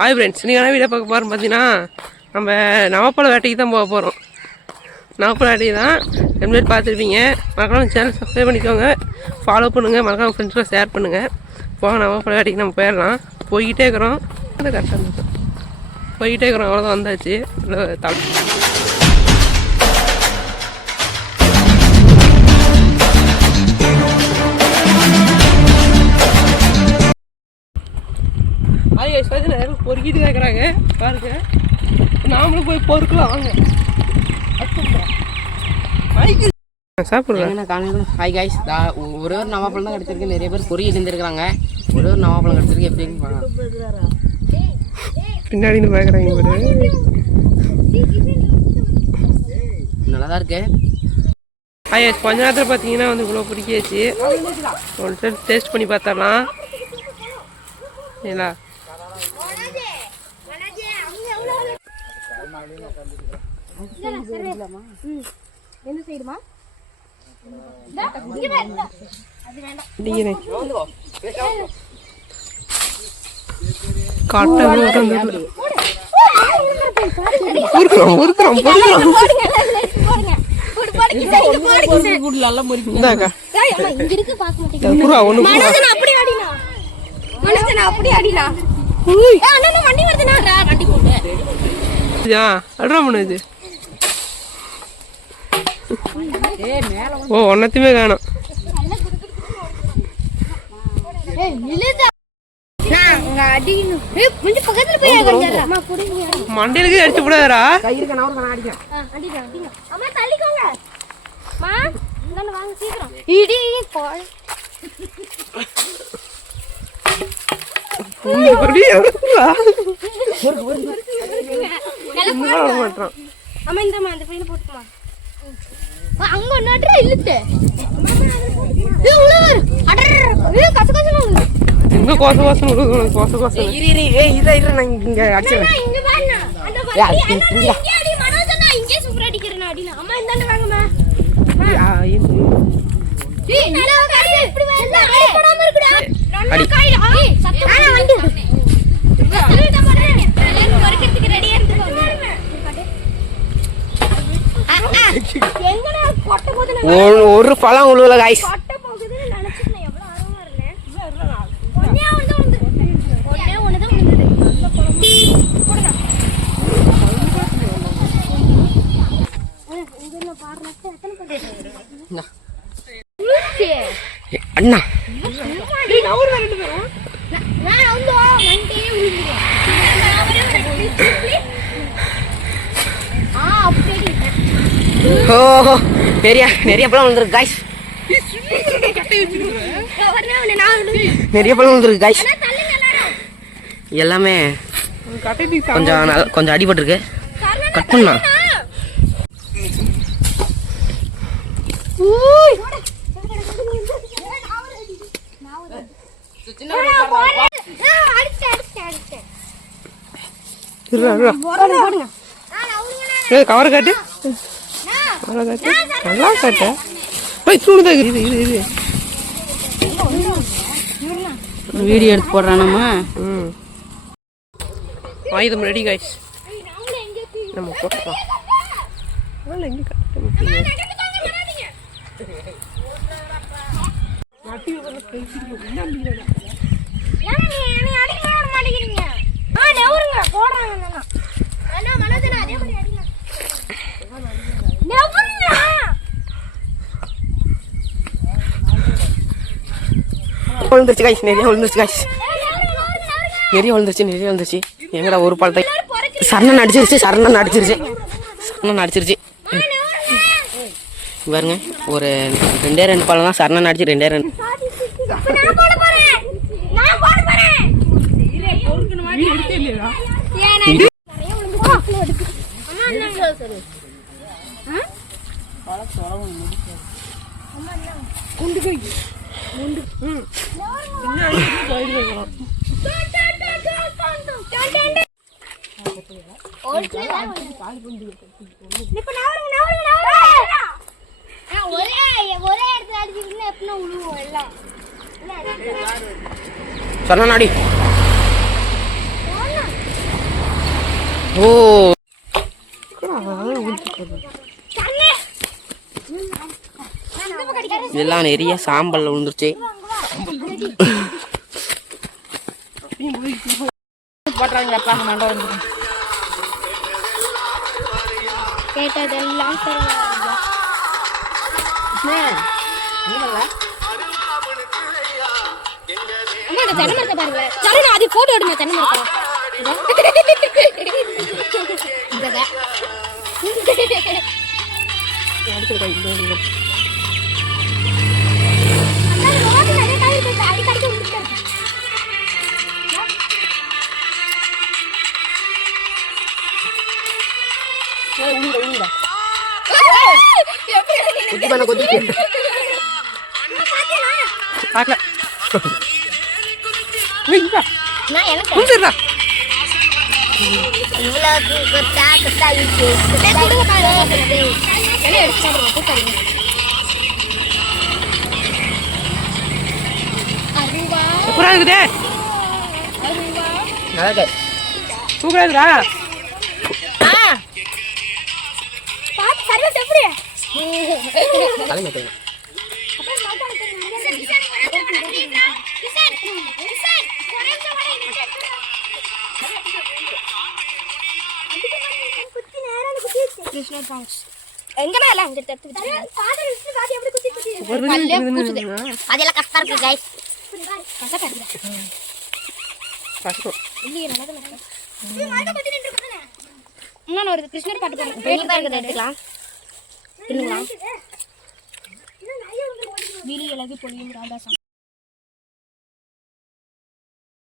Hi friends, நீங்கள் என்ன video பார்க்க போகிறோம் பார்த்தீங்கன்னா, நம்ம நவப்பழ வேட்டைக்கு தான் போக போகிறோம். நவப்பழ வேட்டைக்கு தான் எம்லேட் பார்த்துருப்பீங்க. மறக்காம சேனல் சப்ஸ்கிரைப் பண்ணிக்கோங்க, ஃபாலோ பண்ணுங்கள், மறக்காம ஃப்ரெண்ட்ஸ்லாம் ஷேர் பண்ணுங்கள். போக நவப்பழ வேட்டைக்கு நம்ம போயிடலாம். போய்கிட்டே இருக்கிறோம், கரெக்டாக இருந்தோம். போய்கிட்டே இருக்கிறோம், அவ்வளோதான் வந்தாச்சு. பொறுக்கிட்டு கேட்குறாங்க பாருங்க. நாமளும் போய் பொறுக்கலாம் வாங்க. சாப்பிடுறேன். ஹாய் காய்ஸ், ஒரே ஒரு நவாப்பழம் தான் கிடச்சிருக்கு. நிறைய பேர் பொறியிட்டு இருந்துருக்காங்க. ஒரே ஒரு நவாப்பழம் கிடச்சிருக்கு. எப்படின்னு பின்னாடி பார்க்குறாங்க. நல்லா தான் இருக்கு. ஹாய், கொஞ்ச நேரத்தில் பார்த்தீங்கன்னா வந்து இவ்வளோ பிடிக்காச்சு. ஒன் டைம் டேஸ்ட் பண்ணி பார்த்தரலாம். ஏங்களா ஓ ஒன்னத்தையுமே காணும். மண்டையிலுக்கு அடிச்சு விடாதரா. அங்க நட்ற இல்ல எங்க கோச வாசம் உடுது. கோச வாசம் நான் இங்க அடிச்சேன். இங்க பாருங்க அந்த வண்டி அடி மனோஜனா இங்கே சூப்பர் அடிக்கறேன் அடினா. அம்மா இந்தாண்ட வாங்கம்மா. ஏய் நல்லா காய் இப்படி வந்து அடிப்படாம இருக்குடா. நல்ல காய்டா. சத்தமா வண்டி. சொல்லிட்ட போறேன். எல்லாரும் வர்க்கிறதுக்கு ரெடியா இருந்துக்கோங்க. எங்கடா கொட்ட போகுது. ஒரு பழம் உழுவல गाइस. கொட்ட போகுதுன்னு நினைச்சிட்டு நான் எவ்வளவு ஆர்வமா இருந்தேன். ஒண்ணே ஒண்ணு தான் விழுந்தது. நல்ல பழம். போடுங்க. இங்க என்ன பாருங்க எத்தனை பழம். அண்ணா நான் ஊர் வரட்டு போறோம். நான் வந்து மண்டே விழுந்துறேன். நான் வரேன். அப்படி ஓ நிறைய பழம் வந்துருக்கு गाइस. நிறைய பழம் வந்துருக்கு गाइस. எல்லாமே கொஞ்சம் அடிபட்டு இருக்கு. கட் பண்ணா கவர் காட்டு. நல்லா காட்ட வீடியோ எடுத்து போடுறானம்மா. ஆயுதம் ரெடி गाइस. நம்ம போட்டோம். எங்க காட்ட விழுந்துருச்சு गाइस. நிறைய விழுந்துருச்சு गाइस. நிறைய விழுந்துருச்சு. எங்கடா ஒரு பழத்தை சரணன் அடிச்சிருச்சு. பாருங்க, ஒரு ரெண்டு பழம் தான் சரணன் அடிச்சு. ரெண்டே சொன்னாடி ஓ இதெல்லாம் நிறைய சாம்பல் விழுந்துருச்சு. போட்டுறாங்கப்பா மண்டபம் கேட்டதெல்லாம் தென்னை மரத்தை பாருங்க. சரி நான் அது போட்டோ எடுங்க தென்னை மரத்தை. பார்க்கல நான் எனக்கு சரிடா இவ்வளவு கொத்தா கொத்தா இருக்கு. என்ன எடுத்து சாப்பிடுங்க கூட்டாங்க. அருவா சூப்பராக இருக்குதே. அருவா நல்லா சூப்பராக இருக்குதா? பாத்து சர்வீஸ் எப்படி தலைமை எங்கடா எல்லாம் இங்க தட்டு அதெல்லாம் கஷ்டமா இருக்கு गाइस கஷ்டமா இருக்கு கஷ்டம் இல்லையே நல்லா இருக்கு இன்னொரு ஒரு கிருஷ்ணர் பாட்டு பாருங்க பெரிய பாருங்க எடுத்துக்கலாம் இல்லைங்களா வீலி இலகு பொழியும் ராதாசம்